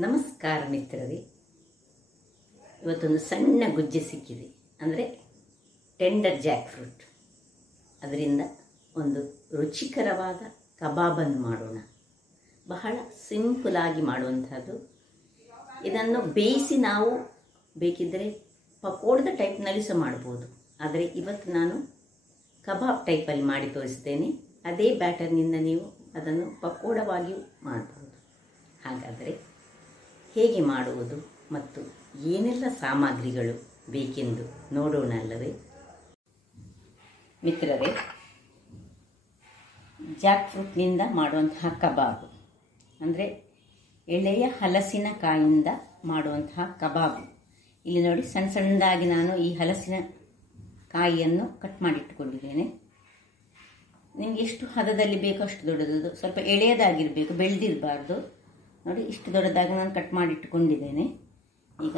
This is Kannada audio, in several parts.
ನಮಸ್ಕಾರ ಮಿತ್ರರೇ, ಇವತ್ತೊಂದು ಸಣ್ಣ ಗುಜ್ಜೆ ಸಿಕ್ಕಿದೆ. ಅಂದರೆ ಟೆಂಡರ್ ಜಾಕ್ ಫ್ರೂಟ್. ಅದರಿಂದ ಒಂದು ರುಚಿಕರವಾದ ಕಬಾಬನ್ನು ಮಾಡೋಣ. ಬಹಳ ಸಿಂಪಲಾಗಿ ಮಾಡುವಂಥದ್ದು. ಇದನ್ನು ಬೇಯಿಸಿ ನಾವು ಬೇಕಿದ್ದರೆ ಪಕೋಡದ ಟೈಪ್ನಲ್ಲಿ ಸಹ ಮಾಡ್ಬೋದು. ಆದರೆ ಇವತ್ತು ನಾನು ಕಬಾಬ್ ಟೈಪಲ್ಲಿ ಮಾಡಿ ತೋರಿಸ್ತೇನೆ. ಅದೇ ಬ್ಯಾಟರ್ನಿಂದ ನೀವು ಅದನ್ನು ಪಕೋಡವಾಗಿಯೂ ಮಾಡ್ಬೋದು. ಹಾಗಾದರೆ ಹೇಗೆ ಮಾಡುವುದು ಮತ್ತು ಏನೆಲ್ಲ ಸಾಮಗ್ರಿಗಳು ಬೇಕೆಂದು ನೋಡೋಣ ಅಲ್ಲವೇ ಮಿತ್ರರೇ? ಜಾಕ್ ಫ್ರೂಟ್ನಿಂದ ಮಾಡುವಂತಹ ಕಬಾಬು ಅಂದರೆ ಎಳೆಯ ಹಲಸಿನ ಕಾಯಿಂದ ಮಾಡುವಂತಹ ಕಬಾಬು. ಇಲ್ಲಿ ನೋಡಿ, ಸಣ್ಣ ಸಣ್ಣದಾಗಿ ನಾನು ಈ ಹಲಸಿನ ಕಾಯಿಯನ್ನು ಕಟ್ ಮಾಡಿಟ್ಟುಕೊಂಡಿದ್ದೇನೆ. ನಿಮಗೆ ಎಷ್ಟು ಹದದಲ್ಲಿ ಬೇಕೋ ಅಷ್ಟು ದೊಡ್ಡದು, ಸ್ವಲ್ಪ ಎಳೆಯದಾಗಿರಬೇಕು, ಬೆಳೆದಿರಬಾರ್ದು. ನೋಡಿ, ಇಷ್ಟು ದೊಡ್ಡದಾಗಿ ನಾನು ಕಟ್ ಮಾಡಿಟ್ಟುಕೊಂಡಿದ್ದೇನೆ. ಈಗ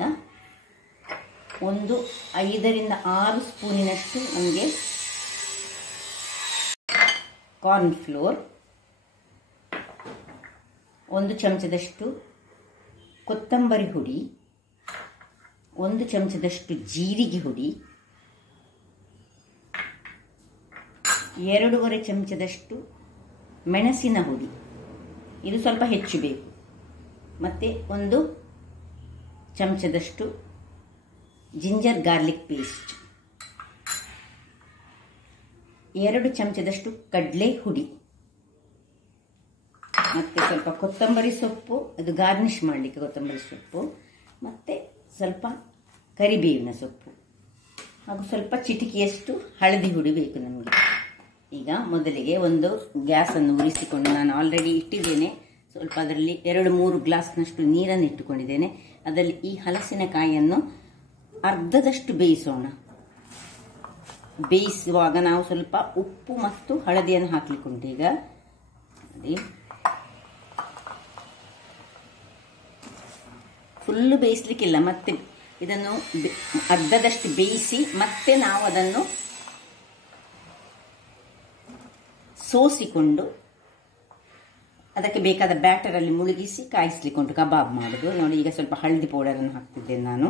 ಒಂದು 5 ರಿಂದ 6 ಸ್ಪೂನಿನಷ್ಟು ನಮಗೆ ಕಾರ್ನ್ ಫ್ಲೋರ್, 1 ಚಮಚದಷ್ಟು ಕೊತ್ತಂಬರಿ ಹುಡಿ, 1 ಚಮಚದಷ್ಟು ಜೀರಿಗೆ ಹುಡಿ, 2.5 ಚಮಚದಷ್ಟು ಮೆಣಸಿನ ಹುಡಿ, ಇದು ಸ್ವಲ್ಪ ಹೆಚ್ಚು ಬೇಕು, ಮತ್ತು 1 ಚಮಚದಷ್ಟು ಜಿಂಜರ್ ಗಾರ್ಲಿಕ್ ಪೇಸ್ಟ್, 2 ಚಮಚದಷ್ಟು ಕಡಲೆ ಹುಡಿ, ಮತ್ತು ಸ್ವಲ್ಪ ಕೊತ್ತಂಬರಿ ಸೊಪ್ಪು, ಅದು ಗಾರ್ನಿಷ್ ಮಾಡಲಿಕ್ಕೆ ಕೊತ್ತಂಬರಿ ಸೊಪ್ಪು, ಮತ್ತು ಸ್ವಲ್ಪ ಕರಿಬೇವಿನ ಸೊಪ್ಪು, ಹಾಗೂ ಸ್ವಲ್ಪ ಚಿಟಿಕೆಯಷ್ಟು ಹಳದಿ ಹುಡಿ ಬೇಕು ನಮಗೆ. ಈಗ ಮೊದಲಿಗೆ ಒಂದು ಗ್ಯಾಸನ್ನು ಉರಿಸಿಕೊಂಡು ನಾನು ಆಲ್ರೆಡಿ ಇಟ್ಟಿದ್ದೇನೆ. ಸ್ವಲ್ಪ ಅದರಲ್ಲಿ 2-3 ಗ್ಲಾಸ್ನಷ್ಟು ನೀರನ್ನು ಇಟ್ಟುಕೊಂಡಿದ್ದೇನೆ. ಅದರಲ್ಲಿ ಈ ಹಲಸಿನಕಾಯಿಯನ್ನು ಅರ್ಧದಷ್ಟು ಬೇಯಿಸೋಣ. ಬೇಯಿಸುವಾಗ ನಾವು ಸ್ವಲ್ಪ ಉಪ್ಪು ಮತ್ತು ಹಳದಿಯನ್ನು ಹಾಕಲಿಕ್ಕುಂಟು. ಈಗ ನೋಡಿ, ಫುಲ್ಲು ಬೇಯಿಸ್ಲಿಕ್ಕಿಲ್ಲ, ಮತ್ತೆ ಇದನ್ನು ಅರ್ಧದಷ್ಟು ಬೇಯಿಸಿ ಮತ್ತೆ ನಾವು ಅದನ್ನು ಸೋಸಿಕೊಂಡು ಅದಕ್ಕೆ ಬೇಕಾದ ಬ್ಯಾಟರಲ್ಲಿ ಮುಳುಗಿಸಿ ಕಾಯಿಸ್ಲಿಕ್ಕುಂಟು ಕಬಾಬ್ ಮಾಡೋದು. ನೋಡಿ, ಈಗ ಸ್ವಲ್ಪ ಹಳದಿ ಪೌಡರನ್ನು ಹಾಕ್ತಿದ್ದೇನೆ ನಾನು,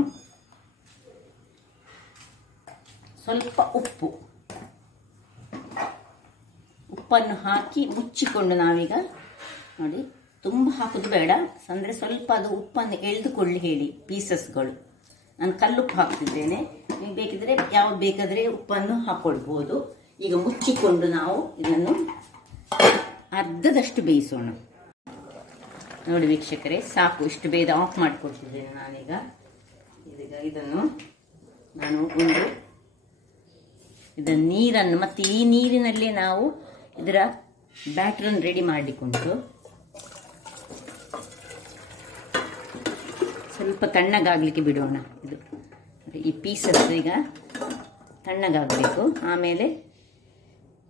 ಸ್ವಲ್ಪ ಉಪ್ಪನ್ನು ಹಾಕಿ ಮುಚ್ಚಿಕೊಂಡು ನಾವೀಗ ನೋಡಿ, ತುಂಬ ಹಾಕೋದು ಬೇಡ, ಅಂದರೆ ಸ್ವಲ್ಪ ಅದು ಉಪ್ಪನ್ನು ಎಳೆದುಕೊಳ್ಳಿ ಹೇಳಿ ಪೀಸಸ್ಗಳು. ನಾನು ಕಲ್ಲುಪ್ಪು ಹಾಕ್ತಿದ್ದೇನೆ, ನೀವು ಬೇಕಿದ್ರೆ ಯಾವ್ದು ಬೇಕಾದರೆ ಉಪ್ಪನ್ನು ಹಾಕ್ಕೊಳ್ಬೋದು. ಈಗ ಮುಚ್ಚಿಕೊಂಡು ನಾವು ಇದನ್ನು ಅರ್ಧದಷ್ಟು ಬೇಯಿಸೋಣ. ನೋಡಿ ವೀಕ್ಷಕರೇ, ಸಾಕು, ಇಷ್ಟು ಬೇಗ ಆಫ್ ಮಾಡಿಕೊಡ್ತಿದ್ದೇನೆ ನಾನೀಗ. ಇದನ್ನು ನಾನು ಇದರ ನೀರನ್ನು, ಮತ್ತು ಈ ನೀರಿನಲ್ಲಿ ನಾವು ಇದರ ಬ್ಯಾಟರನ್ನು ರೆಡಿ ಮಾಡಲಿಕ್ಕುಂಟು. ಸ್ವಲ್ಪ ತಣ್ಣಗಾಗಲಿಕ್ಕೆ ಬಿಡೋಣ. ಇದು ಈ ಪೀಸಸ್ ಈಗ ತಣ್ಣಗಾಗಬೇಕು, ಆಮೇಲೆ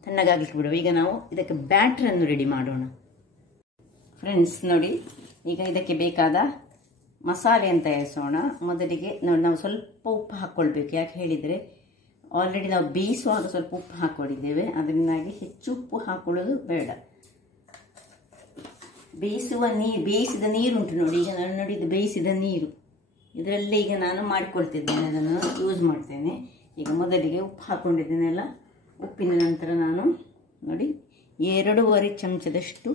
ತಣ್ಣಗಾಗಲಿಕ್ಕೆ ಬಿಡುವ. ಈಗ ನಾವು ಇದಕ್ಕೆ ಬ್ಯಾಟರನ್ನು ರೆಡಿ ಮಾಡೋಣ. ಫ್ರೆಂಡ್ಸ್ ನೋಡಿ, ಈಗ ಇದಕ್ಕೆ ಬೇಕಾದ ಮಸಾಲೆಯನ್ನು ತಯಾರಿಸೋಣ. ಮೊದಲಿಗೆ ನೋಡಿ, ನಾವು ಸ್ವಲ್ಪ ಉಪ್ಪು ಹಾಕ್ಕೊಳ್ಬೇಕು. ಯಾಕೆ ಹೇಳಿದರೆ ಆಲ್ರೆಡಿ ನಾವು ಬೇಯಿಸುವಾಗ ಸ್ವಲ್ಪ ಉಪ್ಪು ಹಾಕ್ಕೊಂಡಿದ್ದೇವೆ, ಅದರಿಂದಾಗಿ ಹೆಚ್ಚು ಉಪ್ಪು ಹಾಕೊಳ್ಳೋದು ಬೇಡ. ಬೇಯಿಸಿದ ನೀರುಂಟು ನೋಡಿ, ಈಗ ನಾನು ನೋಡಿ, ಇದು ಬೇಯಿಸಿದ ನೀರು, ಇದರಲ್ಲೇ ಈಗ ನಾನು ಮಾಡಿಕೊಳ್ತಿದ್ದೇನೆ, ಅದನ್ನು ಯೂಸ್ ಮಾಡ್ತೇನೆ. ಈಗ ಮೊದಲಿಗೆ ಉಪ್ಪು ಹಾಕ್ಕೊಂಡಿದ್ದೇನೆಲ್ಲ. ಉಪ್ಪಿನ ನಂತರ ನಾನು ನೋಡಿ 2.5 ಚಮಚದಷ್ಟು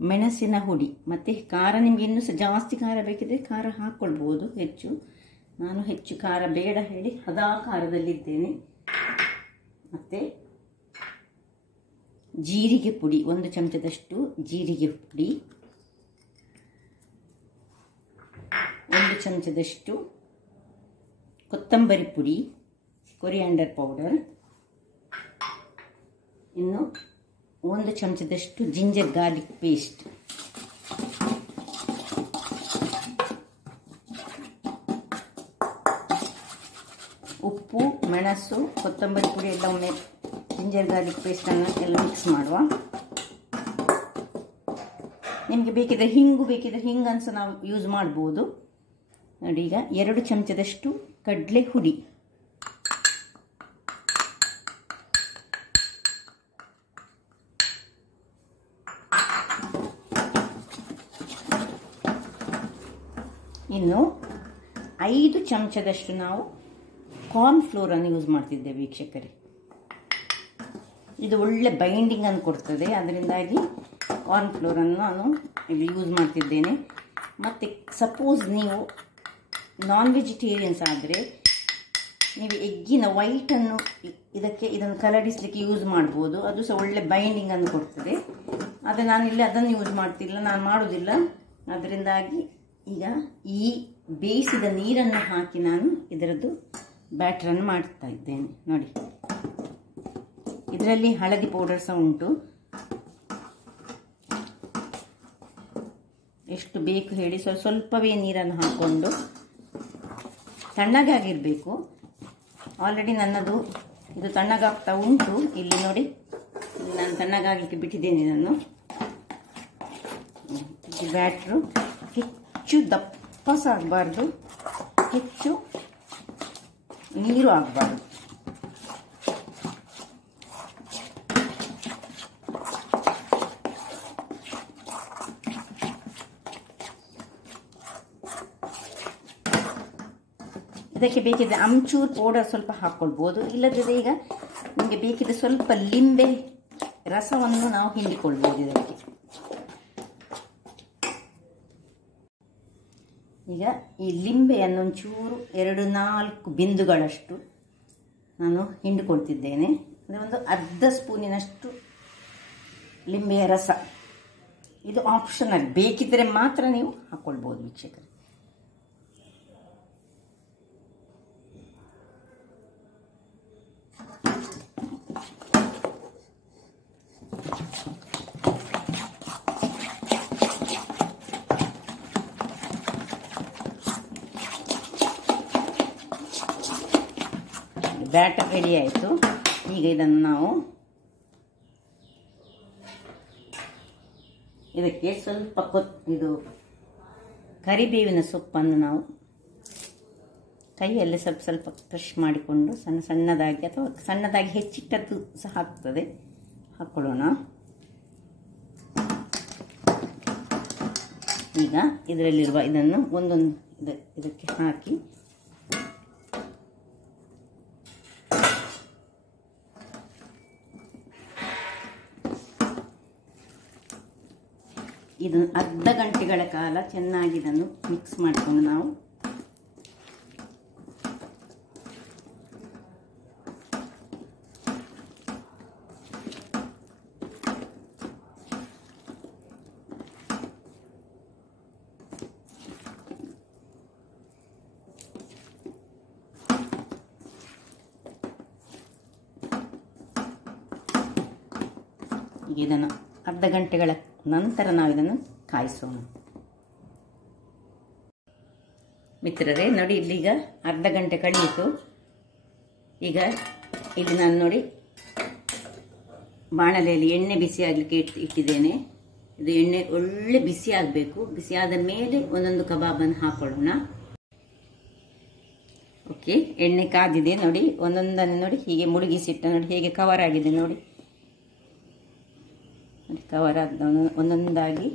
ಮೆಣಸಿನ ಹುಡಿ, ಮತ್ತು ಖಾರ ನಿಮಗೆ ಇನ್ನೂ ಸಹ ಜಾಸ್ತಿ ಖಾರ ಬೇಕಿದ್ರೆ ಖಾರ ಹಾಕ್ಕೊಳ್ಬೋದು ಹೆಚ್ಚು. ನಾನು ಹೆಚ್ಚು ಖಾರ ಬೇಡ ಹೇಳಿ ಹದಾ ಖಾರದಲ್ಲಿದ್ದೇನೆ. ಮತ್ತು ಜೀರಿಗೆ ಪುಡಿ, 1 ಚಮಚದಷ್ಟು ಜೀರಿಗೆ ಪುಡಿ, 1 ಚಮಚದಷ್ಟು ಕೊತ್ತಂಬರಿ ಪುಡಿ, ಕೊರಿಯಾಂಡರ್ ಪೌಡರ್, ಇನ್ನು 1 ಚಮಚದಷ್ಟು ಜಿಂಜರ್ ಗಾರ್ಲಿಕ್ ಪೇಸ್ಟ್, ಉಪ್ಪು, ಮೆಣಸು, ಕೊತ್ತಂಬರಿ ಪುಡಿ ಎಲ್ಲ ಒಮ್ಮೆ ಜಿಂಜರ್ ಗಾರ್ಲಿಕ್ ಪೇಸ್ಟನ್ನು ಎಲ್ಲ ಮಿಕ್ಸ್ ಮಾಡುವ. ನಿಮಗೆ ಬೇಕಿದ್ರೆ ಹಿಂಗನ್ನು ಸಹ ನಾವು ಯೂಸ್ ಮಾಡ್ಬೋದು. ನೋಡಿ, ಈಗ 2 ಚಮಚದಷ್ಟು ಕಡಲೆ ಹುಡಿ, ಇನ್ನು 5 ಚಮಚದಷ್ಟು ನಾವು ಕಾರ್ನ್ ಫ್ಲೋರನ್ನು ಯೂಸ್ ಮಾಡ್ತಿದ್ದೇವೆ ವೀಕ್ಷಕರೇ. ಇದು ಒಳ್ಳೆ ಬೈಂಡಿಂಗನ್ನು ಕೊಡ್ತದೆ, ಅದರಿಂದಾಗಿ ಕಾರ್ನ್ ಫ್ಲೋರನ್ನು ನಾನು ಇಲ್ಲಿ ಯೂಸ್ ಮಾಡ್ತಿದ್ದೇನೆ. ಮತ್ತು ಸಪೋಸ್ ನೀವು ನಾನ್ ವೆಜಿಟೇರಿಯನ್ಸ್ ಆದರೆ ನೀವು ಎಗ್ಗಿನ ವೈಟನ್ನು ಇದನ್ನು ಕಲಡಿಸಲಿಕ್ಕೆ ಯೂಸ್ ಮಾಡ್ಬೋದು, ಅದು ಸಹ ಒಳ್ಳೆ ಬೈಂಡಿಂಗನ್ನು ಕೊಡ್ತದೆ. ಆದರೆ ನಾನಿಲ್ಲಿ ಅದನ್ನು ಯೂಸ್ ಮಾಡ್ತಿಲ್ಲ, ನಾನು ಮಾಡೋದಿಲ್ಲ. ಅದರಿಂದಾಗಿ ಈಗ ಈ ಬೇಯಿಸಿದ ನೀರನ್ನು ಹಾಕಿ ನಾನು ಇದರದ್ದು ಬ್ಯಾಟ್ರನ್ನು ಮಾಡ್ತಾ ಇದ್ದೇನೆ. ನೋಡಿ, ಇದರಲ್ಲಿ ಹಳದಿ ಪೌಡರ್ ಸಹ ಉಂಟು. ಎಷ್ಟು ಬೇಕು ಹೇಳಿ ಸ್ವಲ್ಪವೇ ನೀರನ್ನು ಹಾಕ್ಕೊಂಡು ತಣ್ಣಗಾಗಿರಬೇಕು. ಆಲ್ರೆಡಿ ನನ್ನದು ಇದು ತಣ್ಣಗಾಗ್ತಾ ಉಂಟು. ಇಲ್ಲಿ ನೋಡಿ, ಇಲ್ಲಿ ನಾನು ತಣ್ಣಗಾಗಲಿಕ್ಕೆ ಬಿಟ್ಟಿದ್ದೇನೆ. ಇದನ್ನು ಬ್ಯಾಟ್ರು ಹೆಚ್ಚು ದಪ್ಪ ಸಹ ಆಗಬಾರ್ದು, ಹೆಚ್ಚು ನೀರು ಆಗಬಾರ್ದು. ಇದಕ್ಕೆ ಬೇಕಿದ್ರೆ ಅಮ್ಚೂರ್ ಪೌಡರ್ ಸ್ವಲ್ಪ ಹಾಕ್ಕೊಳ್ಬೋದು, ಇಲ್ಲದಿದ್ದರೆ ಈಗ ನಿಮಗೆ ಬೇಕಿದ್ರೆ ಸ್ವಲ್ಪ ಲಿಂಬೆ ರಸವನ್ನು ನಾವು ಹಿಂಡಿಕೊಳ್ಬೋದು ಇದಕ್ಕೆ. ಈಗ ಈ ಲಿಂಬೆಯನ್ನು ಒಂಚೂರು 2-4 ಬಿಂದುಗಳಷ್ಟು ನಾನು ಹಿಂಡಿಕೊಳ್ತಿದ್ದೇನೆ. ಅಂದರೆ ಒಂದು ಅರ್ಧ ಸ್ಪೂನಿನಷ್ಟು ಲಿಂಬೆಯ ರಸ. ಇದು ಆಪ್ಷನಲ್, ಬೇಕಿದ್ದರೆ ಮಾತ್ರ ನೀವು ಹಾಕ್ಕೊಳ್ಬೋದು ವೀಕ್ಷಕರೇ. ಬ್ಯಾಟರ್ ರೆಡಿ ಆಯಿತು. ಈಗ ಇದನ್ನು ನಾವು ಇದಕ್ಕೆ ಸ್ವಲ್ಪ ಇದು ಕರಿಬೇವಿನ ಸೊಪ್ಪನ್ನು ನಾವು ಕೈಯಲ್ಲೇ ಸ್ವಲ್ಪ ಸ್ವಲ್ಪ ಕ್ರಷ್ ಮಾಡಿಕೊಂಡು ಸಣ್ಣದಾಗಿ ಅಥವಾ ಸಣ್ಣದಾಗಿ ಹೆಚ್ಚಿಟ್ಟದ್ದು ಸಹ ಆಗ್ತದೆ, ಹಾಕ್ಕೊಳ್ಳೋಣ. ಈಗ ಇದರಲ್ಲಿರುವ ಇದನ್ನು ಒಂದೊಂದು ಇದಕ್ಕೆ ಹಾಕಿ ಇದನ್ನು ಅರ್ಧ ಗಂಟೆಗಳ ಕಾಲ ಚೆನ್ನಾಗಿ ಇದನ್ನು ಮಿಕ್ಸ್ ಮಾಡಿಕೊಂಡು ನಾವು ಇದನ್ನು ಅರ್ಧ ಗಂಟೆಗಳ ನಂತರ ನಾವು ಇದನ್ನು ಕಾಯಿಸೋಣ. ಮಿತ್ರರೇ ನೋಡಿ, ಇಲ್ಲಿಗ ಅರ್ಧ ಗಂಟೆ ಕಳೆಯಿತು. ಈಗ ಇಲ್ಲಿ ನಾನು ನೋಡಿ ಬಾಣಲೆಯಲ್ಲಿ ಎಣ್ಣೆ ಬಿಸಿ ಆಗಲಿಕ್ಕೆ ಇಟ್ಟಿದ್ದೇನೆ. ಇದು ಎಣ್ಣೆ ಒಳ್ಳೆ ಬಿಸಿ ಆಗಬೇಕು. ಬಿಸಿ ಆದ ಮೇಲೆ ಒಂದೊಂದು ಕಬಾಬನ್ನು ಹಾಕೊಳ್ಳೋಣ. ಓಕೆ, ಎಣ್ಣೆ ಕಾದಿದೆ ನೋಡಿ. ಒಂದೊಂದನ್ನು ನೋಡಿ ಹೀಗೆ ಮುಳುಗಿಸಿಟ್ಟ ನೋಡಿ ಹೇಗೆ ಕವರ್ ಆಗಿದೆ ನೋಡಿ. ಕವರ್ ಆದ ಒಂದೊಂದಾಗಿ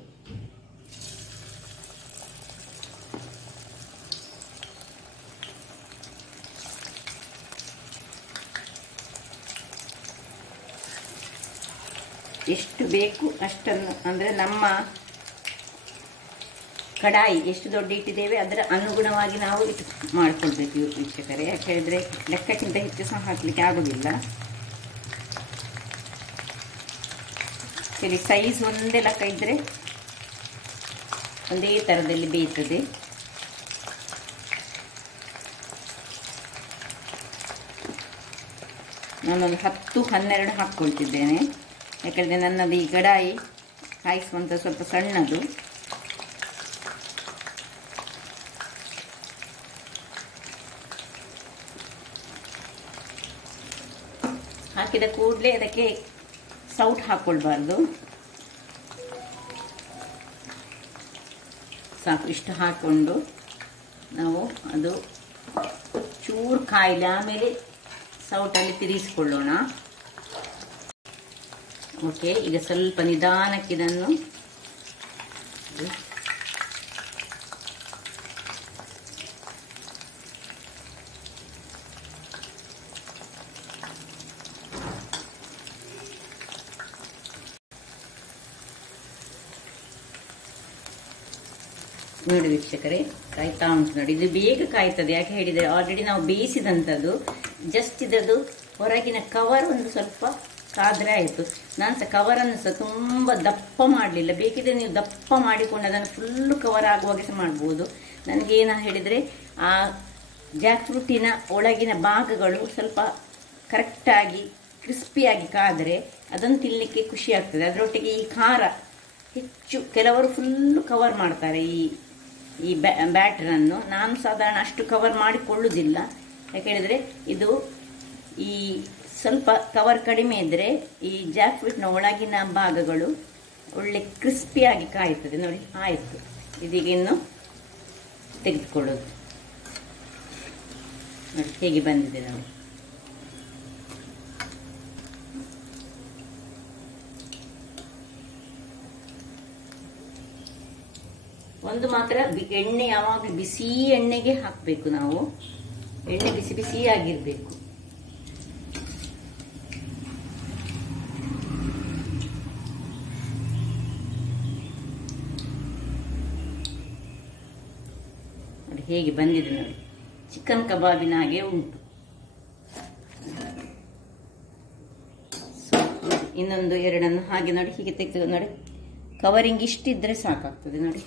ಎಷ್ಟು ಬೇಕು ಅಷ್ಟನ್ನು, ಅಂದರೆ ನಮ್ಮ ಕಡಾಯಿ ಎಷ್ಟು ದೊಡ್ಡ ಇಟ್ಟಿದ್ದೇವೆ ಅದರ ಅನುಗುಣವಾಗಿ ನಾವು ಮಾಡಿಕೊಳ್ಬೇಕು ವೀಕ್ಷಕರೇ. ಯಾಕೆ ಹೇಳಿದ್ರೆ ಲೆಕ್ಕಕ್ಕಿಂತ ಹೆಚ್ಚು ಸಹ ಹಾಕಲಿಕ್ಕೆ ಆಗೋದಿಲ್ಲ. ಸರಿ, ಸೈಜ್ ಒಂದೇ ಲೆಕ್ಕ ಇದ್ದರೆ ಒಂದೇ ಥರದಲ್ಲಿ ಬೇಯ್ತದೆ. ನಾನೊಂದು 10-12 ಹಾಕ್ಕೊಳ್ತಿದ್ದೇನೆ. ಯಾಕಂದರೆ ನನ್ನದು ಈ ಕಡಾಯಿ ಕಾಯಿಸುವಂಥ ಸ್ವಲ್ಪ ಸಣ್ಣದು. ಹಾಕಿದ ಕೂಡಲೇ ಅದಕ್ಕೆ ಸೌಟ್ ಹಾಕ್ಕೊಳ್ಬಾರ್ದು. ಸಾಕು, ಇಷ್ಟು ಹಾಕ್ಕೊಂಡು ನಾವು ಅದು ಚೂರು ಕಾಯಿಲೆ ಆಮೇಲೆ ಸೌಟಲ್ಲಿ ತಿರುಗಿಸ್ಕೊಳ್ಳೋಣ. ಓಕೆ, ಈಗ ಸ್ವಲ್ಪ ನಿಧಾನಕ್ಕೆ ಇದನ್ನು ನೋಡಿ ವೀಕ್ಷಕರೇ, ಕಾಯ್ತಾ ಉಂಟು ನೋಡಿ. ಇದು ಬೇಗ ಕಾಯ್ತದೆ, ಯಾಕೆ ಹೇಳಿದರೆ ಆಲ್ರೆಡಿ ನಾವು ಬೇಯಿಸಿದಂಥದ್ದು. ಜಸ್ಟ್ ಇದರದ್ದು ಹೊರಗಿನ ಕವರ್ ಒಂದು ಸ್ವಲ್ಪ ಕಾದ್ರೆ ಆಯಿತು. ನಾನು ಸಹ ಕವರನ್ನು ಸಹ ತುಂಬ ದಪ್ಪ ಮಾಡಲಿಲ್ಲ. ಬೇಕಿದ್ರೆ ನೀವು ದಪ್ಪ ಮಾಡಿಕೊಂಡು ಅದನ್ನು ಫುಲ್ಲು ಕವರ್ ಆಗುವಾಗೆ ಸಹ ಮಾಡ್ಬೋದು. ನನಗೇನು ಹೇಳಿದರೆ ಆ ಜಾಕ್ ಫ್ರೂಟಿನ ಒಳಗಿನ ಭಾಗಗಳು ಸ್ವಲ್ಪ ಕರೆಕ್ಟಾಗಿ ಕ್ರಿಸ್ಪಿಯಾಗಿ ಕಾದರೆ ಅದನ್ನು ತಿನ್ನಲಿಕ್ಕೆ ಖುಷಿ ಆಗ್ತದೆ. ಅದರೊಟ್ಟಿಗೆ ಈ ಖಾರ ಹೆಚ್ಚು, ಕೆಲವರು ಫುಲ್ಲು ಕವರ್ ಮಾಡ್ತಾರೆ ಈ ಬ್ಯಾಟರನ್ನು. ನಾನು ಸಾಧಾರಣ ಅಷ್ಟು ಕವರ್ ಮಾಡಿಕೊಳ್ಳುವುದಿಲ್ಲ. ಯಾಕೆ ಹೇಳಿದರೆ ಇದು ಈ ಸ್ವಲ್ಪ ಕವರ್ ಕಡಿಮೆ ಇದ್ದರೆ ಈ ಜಾಕ್ ಫ್ರೂಟ್ನ ಒಳಗಿನ ಭಾಗಗಳು ಒಳ್ಳೆ ಕ್ರಿಸ್ಪಿಯಾಗಿ ಕಾಯ್ತದೆ. ನೋಡಿ ಆಯಿತು, ಇದೀಗ ಇನ್ನು ತೆಗೆದುಕೊಳ್ಳೋದು. ನೋಡಿ ಹೇಗೆ ಬಂದಿದೆ ನೋಡಿ. ಒಂದು ಮಾತ್ರ ಎಣ್ಣೆ ಯಾವಾಗಲೂ ಬಿಸಿ ಎಣ್ಣೆಗೆ ಹಾಕಬೇಕು ನಾವು. ಎಣ್ಣೆ ಬಿಸಿ ಬಿಸಿಯಾಗಿರಬೇಕು. ನೋಡಿ ಹೇಗೆ ಬಂದಿದೆ ನೋಡಿ, ಚಿಕನ್ ಕಬಾಬಿನ ಹಾಗೆ ಉಂಟು. ಇನ್ನೊಂದು ಎರಡನ್ನು ಹಾಗೆ ನೋಡಿ ಹೀಗೆ ತೆಗೆದು ನೋಡಿ. ಕವರಿಂಗ್ ಇಷ್ಟಿದ್ರೆ ಸಾಕಾಗ್ತದೆ ನೋಡಿ.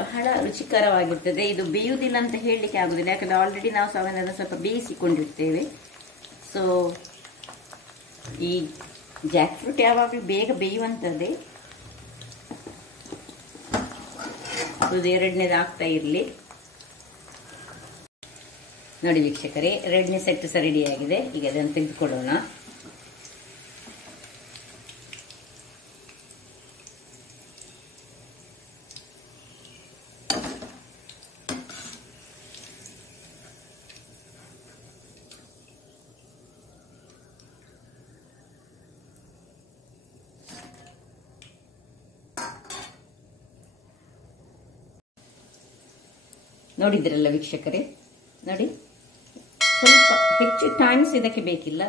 ಬಹಳ ರುಚಿಕರವಾಗಿರ್ತದೆ. ಇದು ಬೇಯುವುದಿಲ್ಲ ಅಂತ ಹೇಳಲಿಕ್ಕೆ ಆಗುದಿಲ್ಲ, ಯಾಕಂದ್ರೆ ಆಲ್ರೆಡಿ ನಾವು ಸವನನ್ನು ಸ್ವಲ್ಪ ಬೇಯಿಸಿಕೊಂಡಿರ್ತೇವೆ. ಸೊ ಈ ಜಾಕ್ ಫ್ರೂಟ್ ಯಾವಾಗಲೂ ಬೇಗ ಬೇಯುವಂಥದ್ದೇ. ಅದು ಎರಡನೇದು ಆಗ್ತಾ ಇರಲಿ. ನೋಡಿ ವೀಕ್ಷಕರೇ, ಎರಡನೇ ಸೆಟ್ ಸಹ ರೆಡಿಯಾಗಿದೆ. ಈಗ ಅದನ್ನು ತೆಗೆದುಕೊಳ್ಳೋಣ. ನೋಡಿದ್ರಲ್ಲ ವೀಕ್ಷಕರೇ, ನೋಡಿ ಸ್ವಲ್ಪ ಹೆಚ್ಚು ಟೈಮ್ಸ್ ಇದಕ್ಕೆ ಬೇಕಿಲ್ಲ.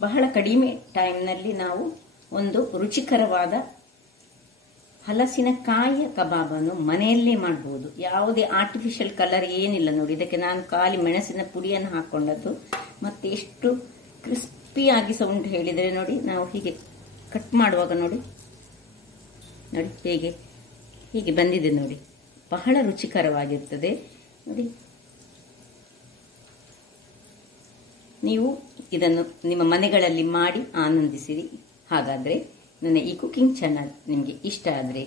ಬಹಳ ಕಡಿಮೆ ಟೈಮ್ನಲ್ಲಿ ನಾವು ಒಂದು ರುಚಿಕರವಾದ ಹಲಸಿನಕಾಯಿಯ ಕಬಾಬನ್ನು ಮನೆಯಲ್ಲೇ ಮಾಡ್ಬೋದು. ಯಾವುದೇ ಆರ್ಟಿಫಿಷಿಯಲ್ ಕಲರ್ ಏನಿಲ್ಲ ನೋಡಿ. ಇದಕ್ಕೆ ನಾನು ಖಾಲಿ ಮೆಣಸಿನ ಪುಡಿಯನ್ನು ಹಾಕೊಂಡದ್ದು. ಮತ್ತೆ ಎಷ್ಟು ಕ್ರಿಸ್ಪಿಯಾಗಿ ಸಹ ಉಂಟು ಹೇಳಿದರೆ ನೋಡಿ. ನಾವು ಹೀಗೆ ಕಟ್ ಮಾಡುವಾಗ ನೋಡಿ ನೋಡಿ ಹೀಗೆ ಬಂದಿದೆ ನೋಡಿ. ಬಹಳ ರುಚಿಕರವಾಗಿರ್ತದೆ ನೋಡಿ. ನೀವು ಇದನ್ನು ನಿಮ್ಮ ಮನೆಗಳಲ್ಲಿ ಮಾಡಿ ಆನಂದಿಸಿರಿ. ಹಾಗಾದರೆ ನನ್ನ ಈ ಕುಕಿಂಗ್ ಚಾನಲ್ ನಿಮಗೆ ಇಷ್ಟ ಆದರೆ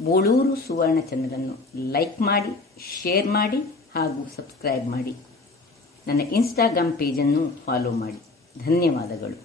ಬೋಳೂರು ಸುವರ್ಣ ಚಾನಲನ್ನು ಲೈಕ್ ಮಾಡಿ, ಶೇರ್ ಮಾಡಿ ಹಾಗೂ ಸಬ್ಸ್ಕ್ರೈಬ್ ಮಾಡಿ. ನನ್ನ ಇನ್ಸ್ಟಾಗ್ರಾಮ್ ಪೇಜನ್ನು ಫಾಲೋ ಮಾಡಿ. ಧನ್ಯವಾದಗಳು.